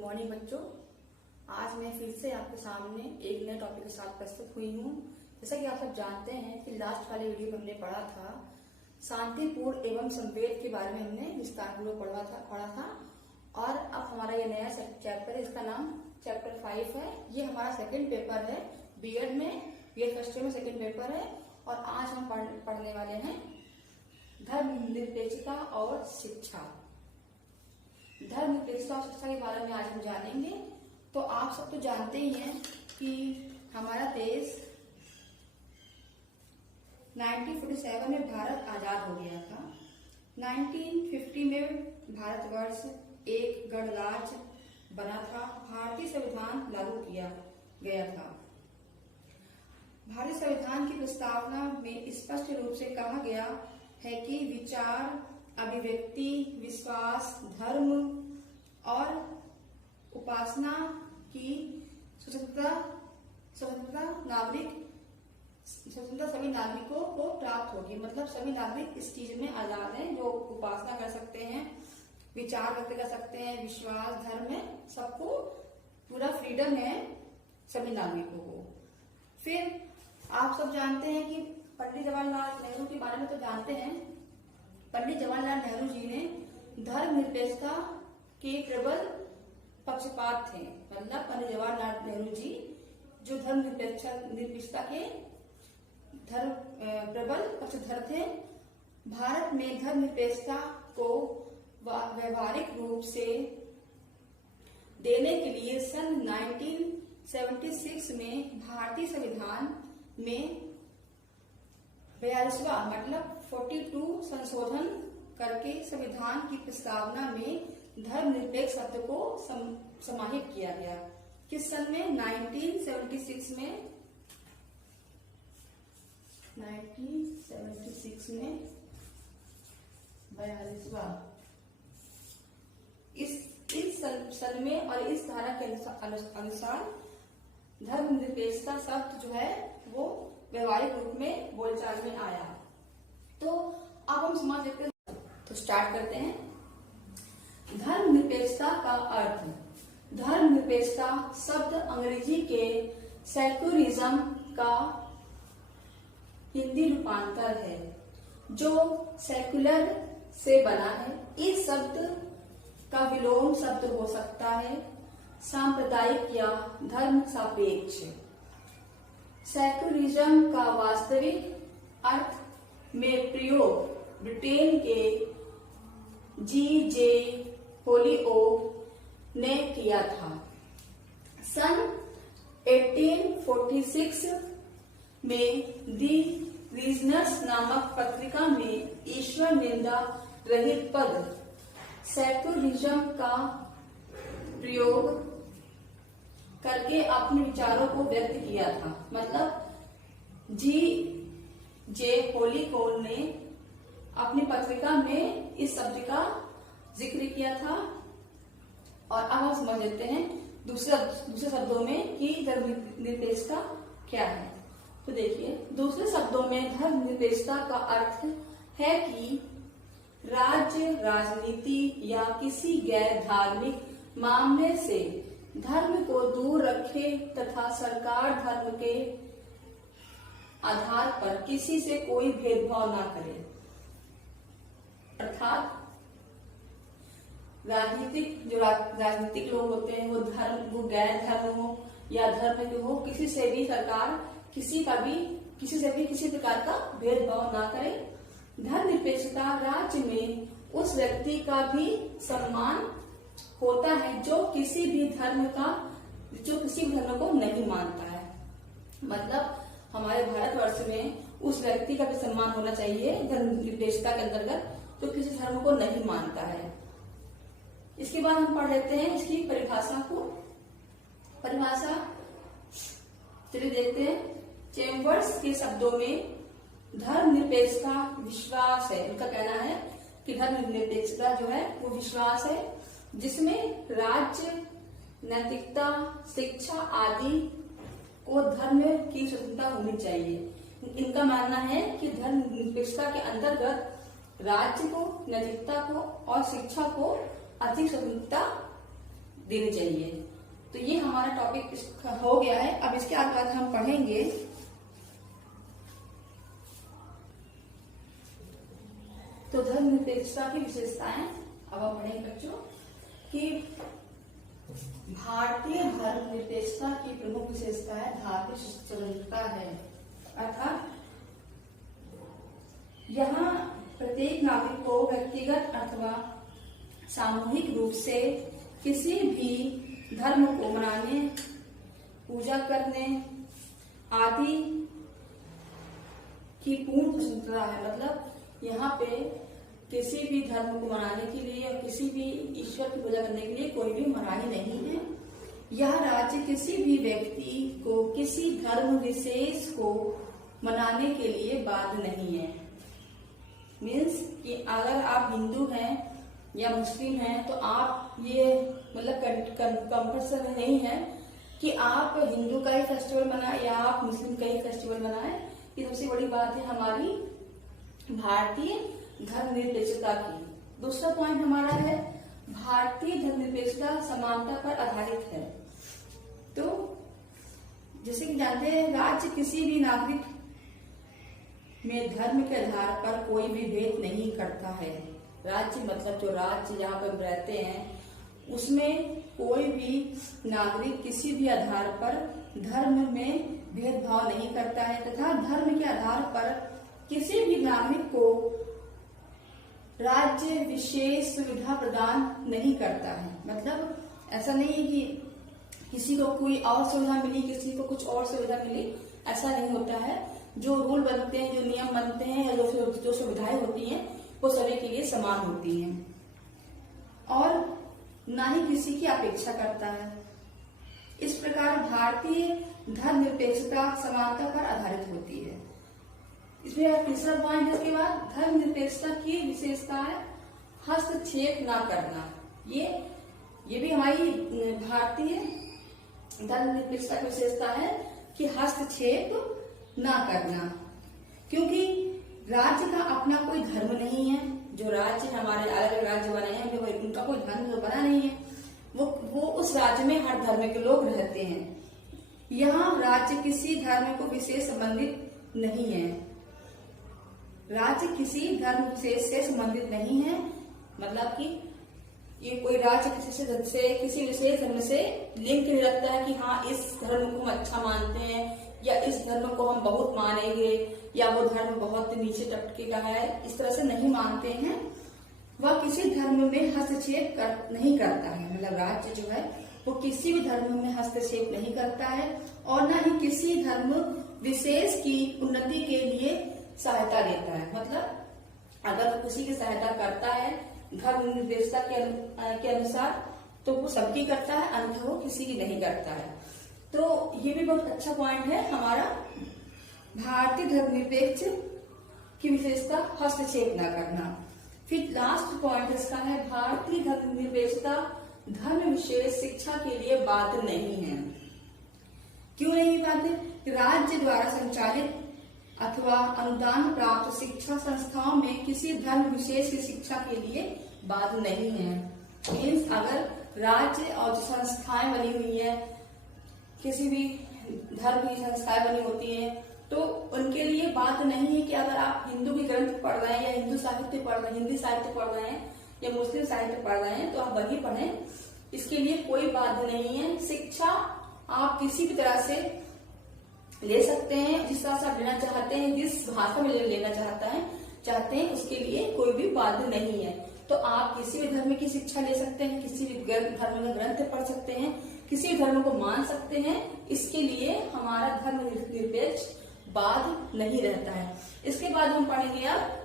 Morning बच्चों। आज मैं फिर से आपके सामने एक नए टॉपिक के साथ प्रस्तुत हुई हूँ। जैसा कि आप सब जानते हैं कि लास्ट वाले वीडियो में हमने पढ़ा था शांतिपूर्ण एवं संवेद के बारे में, हमने विस्तार पूर्वक पढ़ा था। और अब हमारा ये नया चैप्टर है, इसका नाम चैप्टर 5 है। ये हमारा सेकंड पेपर है बीएड में, बीएड फर्स्ट ईयर में सेकंड पेपर है। और आज हम पढ़ने वाले हैं धर्मनिरपेक्षता और शिक्षा। धर्मनिरपेक्षता और शिक्षा के बारे में आज हम जानेंगे। तो आप सब तो जानते ही हैं कि हमारा देश 1947 में भारत आजाद हो गया था। 1950 में भारतवर्ष एक गणराज्य बना था। भारतीय संविधान लागू किया गया था। भारतीय संविधान की प्रस्तावना में स्पष्ट रूप से कहा गया है कि विचार, अभिव्यक्ति, विश्वास, धर्म और उपासना की स्वतंत्रता सभी नागरिकों को प्राप्त होगी। मतलब सभी नागरिक इस चीज में आजाद हैं, जो उपासना कर सकते हैं, विचार व्यक्त कर सकते हैं, विश्वास, धर्म में सबको पूरा फ्रीडम है सभी नागरिकों को। फिर आप सब जानते हैं कि पंडित जवाहरलाल नेहरू के बारे में तो जानते हैं। पंडित जवाहरलाल नेहरू जी ने धर्मनिरपेक्षता के प्रबल पक्षपात थे। मतलब पंडित जवाहरलाल नेहरू जी जो धर्मनिरपेक्षता के प्रबल पक्षधर थे। भारत में धर्मनिरपेक्षता को व्यवहारिक रूप से देने के लिए सन 1976 में भारतीय संविधान में 42वां मतलब 42 संशोधन करके संविधान की प्रस्तावना में धर्मनिरपेक्ष शब्द को समाहित किया गया। किस सन में? 1976 में 42वां इस सन में। और इस धारा के अनुसार धर्मनिरपेक्षता शब्द जो है वो व्यवहारिक रूप में बोलचाल में आया। तो अब हम समझ लेते हैं, तो स्टार्ट करते हैं। धर्मनिरपेक्षता का अर्थ। धर्मनिरपेक्षता शब्द अंग्रेजी के सेक्युलरिज्म का हिंदी रूपांतर है, जो सेक्युलर से बना है। इस शब्द का विलोम शब्द हो सकता है सांप्रदायिक या धर्म सापेक्ष। सेक्युलरिज्म का वास्तविक अर्थ में प्रयोग ब्रिटेन के जी.जे. होलिओक ने किया था। सन 1846 में दी रीजनर्स नामक पत्रिका में ईश्वर निंदा रहित पद सेक्युलरिज्म का प्रयोग करके अपने विचारों को व्यक्त किया था। मतलब जी.जे. होलिओक ने अपनी पत्रिका में इस शब्द का जिक्र किया था। और अब हम समझ लेते हैं दूसरे शब्दों में कि धर्मनिरपेक्षता क्या है। तो देखिए, दूसरे शब्दों में धर्मनिरपेक्षता का अर्थ है कि राज्य, राजनीति या किसी गैर धार्मिक मामले से धर्म को दूर रखे तथा सरकार धर्म के आधार पर किसी से कोई भेदभाव ना करे। अर्थात राजनीतिक लोग होते हैं, वो गैर धर्म हो या धर्म के हो, किसी से भी सरकार किसी प्रकार का भेदभाव ना करे। धर्मनिरपेक्षता राज्य में उस व्यक्ति का भी सम्मान होता है जो किसी भी धर्म को नहीं मानता है। मतलब हमारे भारतवर्ष में उस व्यक्ति का भी सम्मान होना चाहिए धर्मनिरपेक्षता के अंतर्गत, तो किसी धर्म को नहीं मानता है। इसके बाद हम पढ़ लेते हैं इसकी परिभाषा को। परिभाषा चलिए देखते हैं। चेम्बर्स के शब्दों में धर्मनिरपेक्षता विश्वास है। उनका कहना है कि धर्मनिरपेक्षता जो है वो विश्वास है, जिसमें राज्य, नैतिकता, शिक्षा आदि को धर्म की स्वतंत्रता होनी चाहिए। इनका मानना है कि धर्मनिरपेक्षता के अंतर्गत राज्य को, नैतिकता को और शिक्षा को अधिक स्वतंत्रता देनी चाहिए। तो ये हमारा टॉपिक हो गया है। अब इसके बाद हम पढ़ेंगे तो धर्मनिरपेक्षता की विशेषताएं। अब हम पढ़ेंगे बच्चों कि भारतीय धर्मनिरपेक्षता की प्रमुख विशेषता है धार्मिक स्वतंत्रता है, अर्थात यहाँ प्रत्येक नागरिक को व्यक्तिगत अथवा सामूहिक रूप से किसी भी धर्म को मनाने, पूजा करने आदि की पूर्ण स्वतंत्रता है। मतलब यहाँ पे किसी भी धर्म को मनाने के लिए और किसी भी ईश्वर की पूजा करने के लिए कोई भी मनाही नहीं है। यह राज्य किसी भी व्यक्ति को किसी धर्म विशेष को मनाने के लिए बाध्य नहीं है। मीन्स कि अगर आप हिंदू हैं या मुस्लिम हैं तो आप ये मतलब कंपल्सरी नहीं है कि आप हिंदू का ही फेस्टिवल मनाएं या आप मुस्लिम का ही फेस्टिवल मनाएं। ये सबसे बड़ी बात है हमारी भारतीय धर्मनिरपेक्षता की। दूसरा पॉइंट हमारा है भारतीय धर्मनिरपेक्षता समानता पर आधारित है। तो जैसे कि जानते हैं राज्य किसी भी नागरिक में धर्म के आधार पर कोई भी भेद नहीं करता है। राज्य मतलब जो राज्य जहाँ पर रहते हैं उसमें कोई भी नागरिक किसी भी आधार पर धर्म में भेदभाव नहीं करता है तथा धर्म के आधार पर किसी भी नागरिक को राज्य विशेष सुविधा प्रदान नहीं करता है। मतलब ऐसा नहीं है कि किसी को कोई और सुविधा मिली, किसी को कुछ और सुविधा मिली, ऐसा नहीं होता है। जो रूल बनते हैं, जो नियम बनते हैं या जो सुविधाएं होती हैं वो सभी के लिए समान होती हैं और ना ही किसी की अपेक्षा करता है। इस प्रकार भारतीय धर्मनिरपेक्षता समानता पर आधारित होती है। इसमें तीसरा पॉइंट है इसके बाद धर्मनिरपेक्षता की विशेषता है हस्तक्षेप ना करना। ये भी हमारी भारतीय धर्मनिरपेक्षता की विशेषता है कि हस्तक्षेप ना करना, क्योंकि राज्य का अपना कोई धर्म नहीं है। जो राज्य हमारे अलग अलग राज्य बने हैं उनका कोई धर्म तो बना नहीं है। वो उस राज्य में हर धर्म के लोग रहते हैं। यहाँ राज्य किसी धर्म को विशेष संबंधित नहीं है। राज्य किसी धर्म विशेष से संबंधित नहीं है। मतलब कि ये कोई राज्य किसी विशेष धर्म से लिंक नहीं रखता है कि हाँ इस धर्म को हम अच्छा मानते हैं या इस धर्म को हम बहुत मानेंगे या वो धर्म बहुत नीचे टपके का है, इस तरह से नहीं मानते हैं। वह किसी धर्म में हस्तक्षेप नहीं करता है। मतलब राज्य जो है वो किसी भी धर्म में हस्तक्षेप नहीं करता है और न ही किसी धर्म विशेष की उन्नति के लिए सहायता देता है। मतलब अगर वो किसी की सहायता करता है धर्मनिरपेक्षता के अनुसार तो वो सबकी करता है, अन्यथा वो किसी की नहीं करता है। तो ये भी बहुत अच्छा पॉइंट है हमारा भारतीय धर्मनिरपेक्ष की विशेषता हस्तक्षेप न करना। फिर लास्ट पॉइंट इसका है भारतीय धर्मनिरपेक्षता धर्म विशेष शिक्षा के लिए बाध्य नहीं है। क्यों नहीं बाध्य? राज्य द्वारा संचालित अथवा अनुदान प्राप्त शिक्षा संस्थाओं में किसी धर्म विशेष की शिक्षा के लिए बाध्य नहीं है। मीन्स अगर राज्य और जो संस्थाएं बनी हुई है, किसी भी धर्म की संस्थाएं बनी होती हैं तो उनके लिए बात नहीं है कि अगर आप हिंदू की ग्रंथ पढ़ रहे हैं या हिंदू साहित्य पढ़ रहे हैं, हिंदी साहित्य पढ़ रहे हैं या मुस्लिम साहित्य पढ़ रहे हैं तो आप वही पढ़ें, इसके लिए कोई बाध्य नहीं है। शिक्षा आप किसी भी तरह से ले सकते हैं, जिस तरह से आप लेना चाहते हैं, जिस भाषा में लेना चाहते हैं उसके लिए कोई भी बाध्य नहीं है। तो आप किसी भी धर्म की शिक्षा ले सकते हैं, किसी भी धर्म का ग्रंथ पढ़ सकते हैं, किसी भी धर्म को मान सकते हैं। इसके लिए हमारा धर्म निरपेक्ष बाध्य नहीं रहता है। इसके बाद हम पढ़ेंगे अब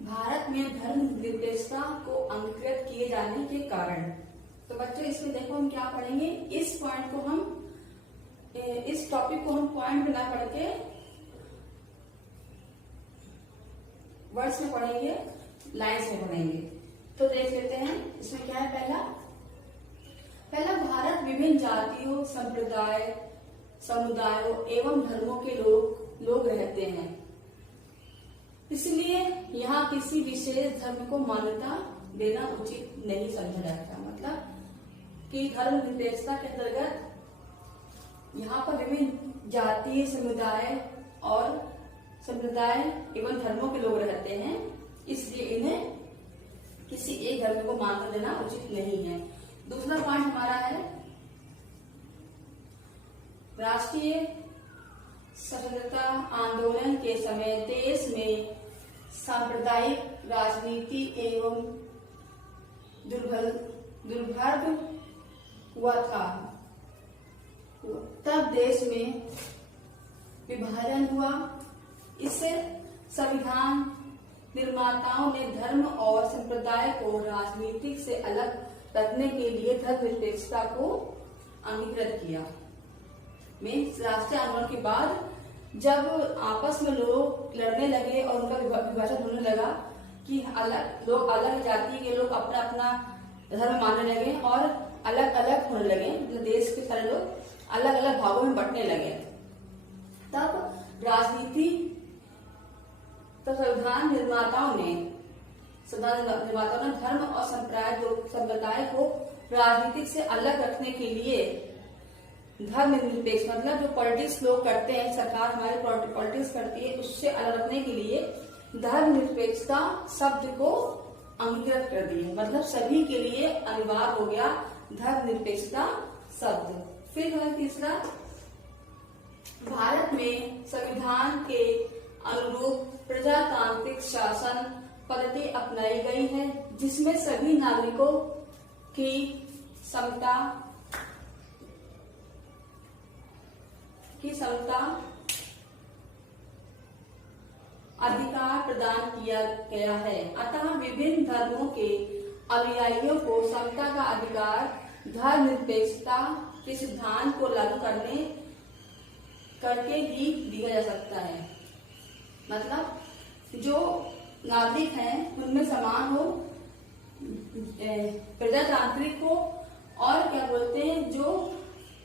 भारत में धर्म निरपेक्षता को अंगीकृत किए जाने के कारण। तो बच्चों इसमें देखो हम क्या पढ़ेंगे, इस पॉइंट को हम इस टॉपिक को हम पॉइंट बना पढ़ के वर्ड्स में पढ़ेंगे, लाइन्स में पढ़ेंगे। तो देख लेते हैं इसमें क्या है। पहला भारत विभिन्न जातियों, संप्रदाय, समुदायों एवं धर्मों के लोग रहते हैं। इसलिए यहाँ किसी विशेष धर्म को मान्यता देना उचित नहीं समझा जाता। मतलब कि धर्म निरपेक्षता के अंतर्गत यहाँ पर विभिन्न जातीय समुदाय एवं धर्मों के लोग रहते हैं, इसलिए इन्हें किसी एक धर्म को मान्यता देना उचित नहीं है। दूसरा पॉइंट हमारा है राष्ट्रीय स्वतंत्रता आंदोलन के समय देश में सांप्रदायिक राजनीति एवं दुर्भाग्य हुआ था। तब देश में विभाजन हुआ। इससे संविधान निर्माताओं ने धर्म और संप्रदाय को राजनीतिक से अलग रखने के लिए धर्मनिरपेक्षता को अंगीकृत किया। राष्ट्रीय आंदोलन के बाद जब आपस में लोग लड़ने लगे और उनका विभाजन होने लगा कि लोग अलग जाति के लोग अपना अपना धर्म मानने लगे और अलग अलग होने लगे, मतलब देश के सारे लोग अलग अलग भागों में बंटने लगे, तब संविधान निर्माताओं ने धर्म और संप्रदाय को राजनीतिक से अलग रखने के लिए धर्मनिरपेक्ष, मतलब जो पॉलिटिक्स लोग करते हैं, सरकार हमारी पॉलिटिक्स करती है, उससे अलग रखने के लिए धर्मनिरपेक्षता शब्द को अंगीकृत कर दिए। मतलब सभी के लिए अनिवार्य हो गया धर्मनिरपेक्षता शब्द। फिर है तीसरा, भारत में संविधान के अनुरूप प्रजातांत्रिक शासन पद्धति अपनाई गई है, जिसमें सभी नागरिकों की समता अधिकार प्रदान किया गया है। अतः विभिन्न धर्मों के अनुयायियों को समता का अधिकार धर्मनिरपेक्षता के सिद्धांत को लागू करके ही दिया जा सकता है। मतलब जो नागरिक हैं उनमें समान हो, प्रजातांत्रिक हो, और क्या बोलते हैं जो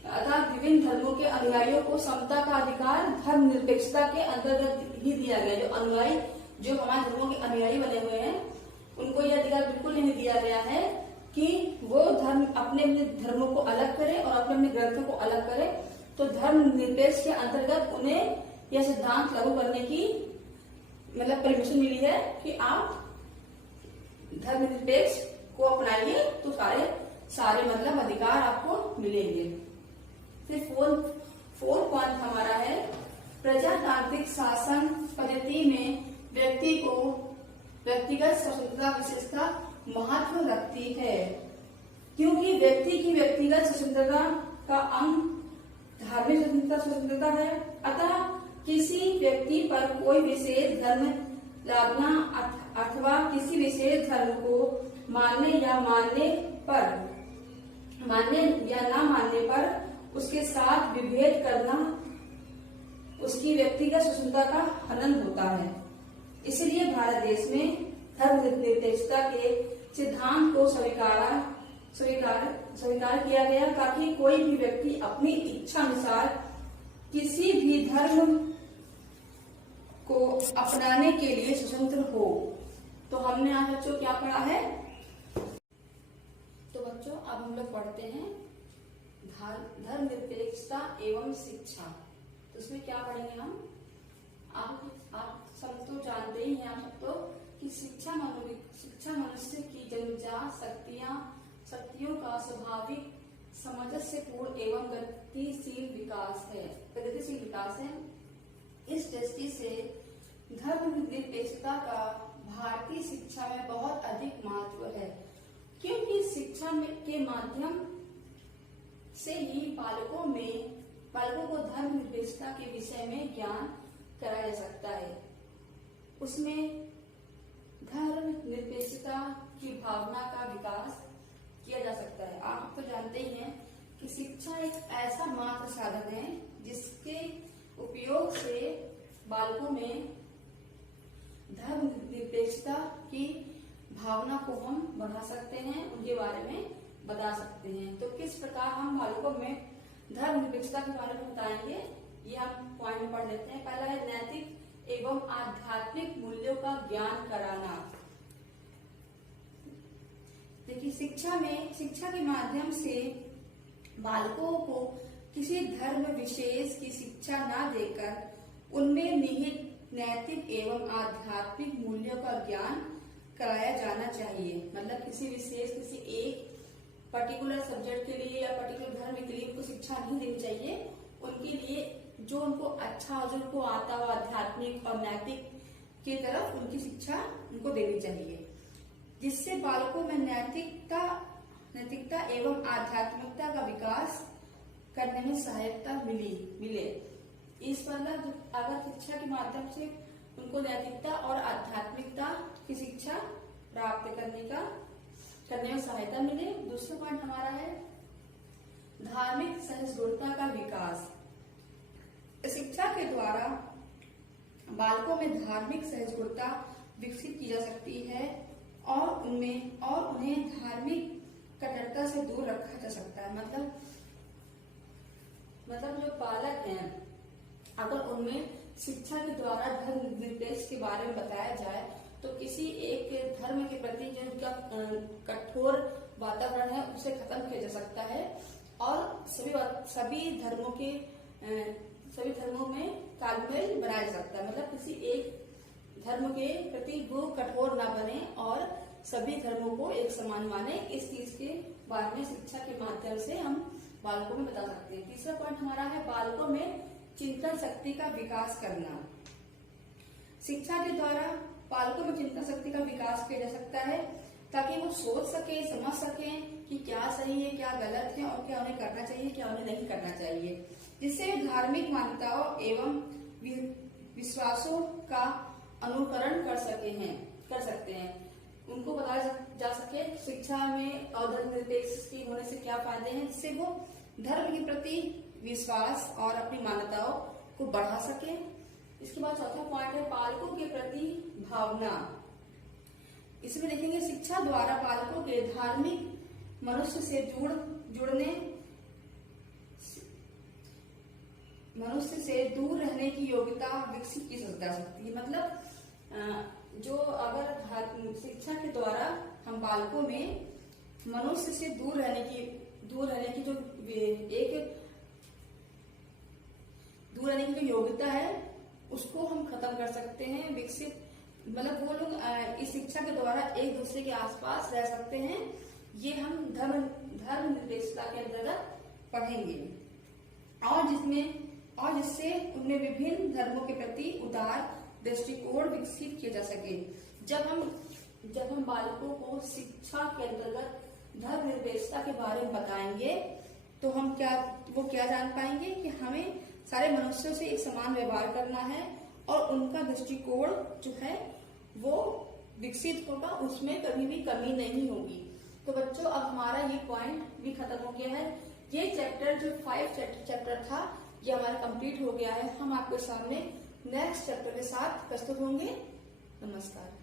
अर्थात विभिन्न धर्मों के अनुयायियों को समता का अधिकार धर्मनिरपेक्षता के अंतर्गत ही दिया गया। जो अनुयायी, जो हमारे धर्मों के अनुयायी बने हुए हैं, उनको यह अधिकार बिल्कुल नहीं दिया गया है कि वो अपने अपने धर्मों को अलग करे और अपने अपने ग्रंथों को अलग करे। तो धर्मनिरपेक्ष के अंतर्गत उन्हें यह सिद्धांत लागू करने की मतलब परमिशन मिली है कि आप धर्मनिरपेक्ष को अपनाइए तो सारे मतलब अधिकार आपको मिलेंगे। फिर फोर्थ पॉइंट हमारा है प्रजातांत्रिक शासन पद्धति में व्यक्ति को व्यक्तिगत स्वतंत्रता विशेषता महत्व रखती है, क्योंकि व्यक्ति की व्यक्तिगत स्वतंत्रता का अंग धार्मिक स्वतंत्रता है। अतः किसी व्यक्ति पर कोई विशेष धर्म लादना अथवा किसी विशेष धर्म को मानने या न मानने पर उसके साथ विभेद करना उसकी व्यक्तिगत स्वतंत्रता का हनन होता है। इसलिए भारत देश में धर्मनिरपेक्षता के सिद्धांत को स्वीकार किया गया ताकि कोई भी व्यक्ति अपनी इच्छा अनुसार किसी भी धर्म को अपनाने के लिए स्वतंत्र हो। तो हमने आज बच्चों क्या पढ़ा है? तो बच्चों अब हम लोग पढ़ते हैं धर्मनिरपेक्षता एवं शिक्षा। तो इसमें क्या पढ़ेंगे हम? आप सब तो जानते ही हैं आप सब तो कि शिक्षा मनुष्य की जन्मजात शक्तियों का स्वाभाविक सामंजस्य पूर्ण एवं प्रगतिशील विकास है। इस दृष्टि से धर्मनिरपेक्षता का भारतीय शिक्षा में बहुत अधिक महत्व है, क्योंकि शिक्षा के माध्यम से ही बालकों को धर्मनिरपेक्षता के विषय में ज्ञान कराया जा सकता है। उसमें धर्मनिरपेक्षता की भावना का विकास किया जा सकता है। आप तो जानते ही हैं कि शिक्षा एक ऐसा मात्र साधन है जिसके उपयोग से बालकों में धर्मनिरपेक्षता की भावना को हम बढ़ा सकते हैं, उनके बारे में बता सकते हैं। तो किस प्रकार हम बालकों में धर्मनिरपेक्षता के बारे में बताएंगे, ये हम पॉइंट में पढ़ लेते हैं। पहला है एवं आध्यात्मिक मूल्यों का ज्ञान कराना। देखिए, शिक्षा के माध्यम से बालकों को किसी धर्म विशेष की शिक्षा न देकर उनमें निहित नैतिक एवं आध्यात्मिक मूल्यों का ज्ञान कराया जाना चाहिए। मतलब किसी एक पर्टिकुलर सब्जेक्ट के लिए या पर्टिकुलर धर्म के लिए उनको शिक्षा नहीं देनी चाहिए। उनके लिए जो उनको अच्छा और जो उनको आता हो आध्यात्मिक और नैतिक की तरफ उनकी शिक्षा उनको देनी चाहिए, जिससे बालकों में नैतिकता एवं आध्यात्मिकता का विकास करने में सहायता मिले। इस मतलब अगर शिक्षा के माध्यम से उनको नैतिकता और आध्यात्मिकता की शिक्षा प्राप्त करने में सहायता मिले। दूसरा पॉइंट हमारा है धार्मिक सहिष्णुता का विकास। शिक्षा के द्वारा बालकों में धार्मिक सहिष्णुता विकसित की जा सकती है और उन्हें धार्मिक कट्टरता से दूर रखा जा सकता है। मतलब जो बालक हैं, अगर उनमें शिक्षा के द्वारा धर्म निरपेक्ष के बारे में बताया जाए तो किसी एक धर्म के प्रति जो उनका कठोर वातावरण है उसे खत्म किया जा सकता है और सभी धर्मों में तालमेल बनाया जा सकता है। मतलब किसी एक धर्म के प्रति वो कठोर ना बने और सभी धर्मों को एक समान माने। इस चीज के बारे में शिक्षा के माध्यम से हम बालकों में बता सकते हैं। तीसरा पॉइंट हमारा है बालकों में चिंतन शक्ति का विकास करना। शिक्षा के द्वारा बालकों में चिंतन शक्ति का विकास किया जा सकता है ताकि वो सोच सके, समझ सके कि क्या सही है, क्या गलत है और क्या उन्हें करना चाहिए, क्या उन्हें नहीं करना चाहिए, जिससे धार्मिक मान्यताओं एवं विश्वासों का अनुकरण कर सकते हैं। उनको बताया जा सके शिक्षा में और धर्मनिरपेक्ष की होने से क्या फायदे हैं, जिससे वो धर्म के प्रति विश्वास और अपनी मान्यताओं को बढ़ा सके। इसके बाद चौथा पॉइंट है बालकों के प्रति भावना। इसमें देखेंगे शिक्षा द्वारा बालकों के धार्मिक मनुष्य से दूर रहने की योग्यता विकसित की जा सकती है। मतलब जो अगर शिक्षा के द्वारा हम बालकों में मनुष्य से दूर रहने की जो योग्यता है उसको हम खत्म कर सकते हैं, विकसित। मतलब वो लोग इस शिक्षा के द्वारा एक दूसरे के आसपास रह सकते हैं। ये हम धर्म निरपेक्षता के अंतर्गत पढ़ेंगे और जिससे उनमें विभिन्न धर्मों के प्रति उदार दृष्टिकोण विकसित किया जा सके। जब हम बालकों को शिक्षा के अंतर्गत धर्म निरपेक्षता के बारे में बताएंगे तो वो क्या जान पाएंगे कि हमें सारे मनुष्यों से एक समान व्यवहार करना है और उनका दृष्टिकोण जो है वो विकसित होगा, उसमें कभी भी कमी नहीं होगी। तो बच्चों, अब हमारा ये पॉइंट भी खत्म हो गया है। ये चैप्टर जो 5 चैप्टर था ये हमारा कंप्लीट हो गया है। हम आपके सामने नेक्स्ट चैप्टर के साथ प्रस्तुत होंगे। नमस्कार।